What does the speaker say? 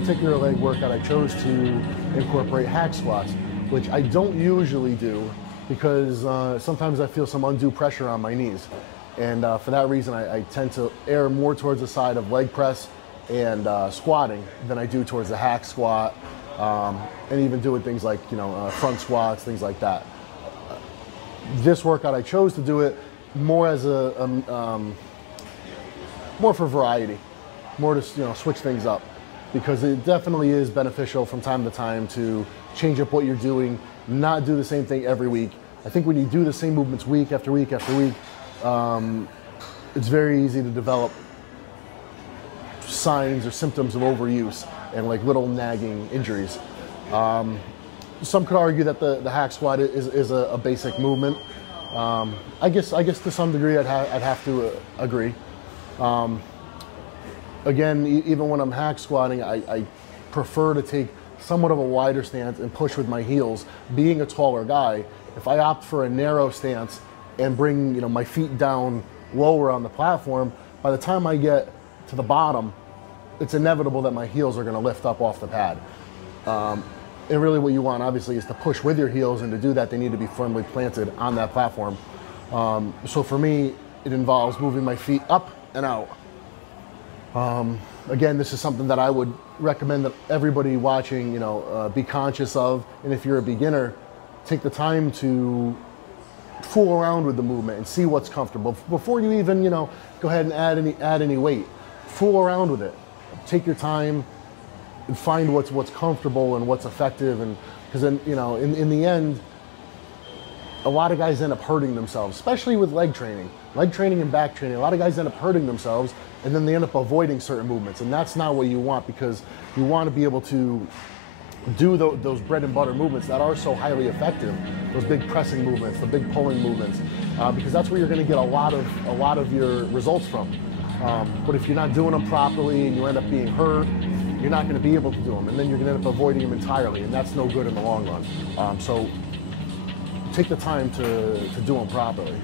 particular leg workout, I chose to incorporate hack squats, which I don't usually do because sometimes I feel some undue pressure on my knees. And for that reason, I tend to err more towards the side of leg press and squatting than I do towards the hack squat, and even doing things like, front squats, things like that. This workout, I chose to do it more as more for variety, more to switch things up, because it definitely is beneficial from time to time to change up what you're doing, not do the same thing every week. I think when you do the same movements week after week after week, it's very easy to develop signs or symptoms of overuse and like little nagging injuries. Some could argue that the hack squat is a basic movement. I guess to some degree I'd have to agree. Again, even when I'm hack squatting, I prefer to take somewhat of a wider stance and push with my heels. Being a taller guy, if I opt for a narrow stance and bring my feet down lower on the platform, by the time I get to the bottom, it's inevitable that my heels are going to lift up off the pad. And really what you want, obviously, is to push with your heels, and to do that, they need to be firmly planted on that platform. So for me, it involves moving my feet up and out. Again, this is something that I would recommend that everybody watching, be conscious of. And if you're a beginner, take the time to fool around with the movement and see what's comfortable before you even, go ahead and add any weight. Fool around with it. Take your time and find what's comfortable and what's effective. And because then, in the end, a lot of guys end up hurting themselves, especially with leg training and back training. A lot of guys end up hurting themselves, and then they end up avoiding certain movements, and that's not what you want, because you want to be able to do those bread and butter movements that are so highly effective, those big pressing movements, the big pulling movements, because that's where you're going to get a lot of your results from. But if you're not doing them properly and you end up being hurt, you're not going to be able to do them, and then you're going to end up avoiding them entirely, and that's no good in the long run. So take the time to do them properly.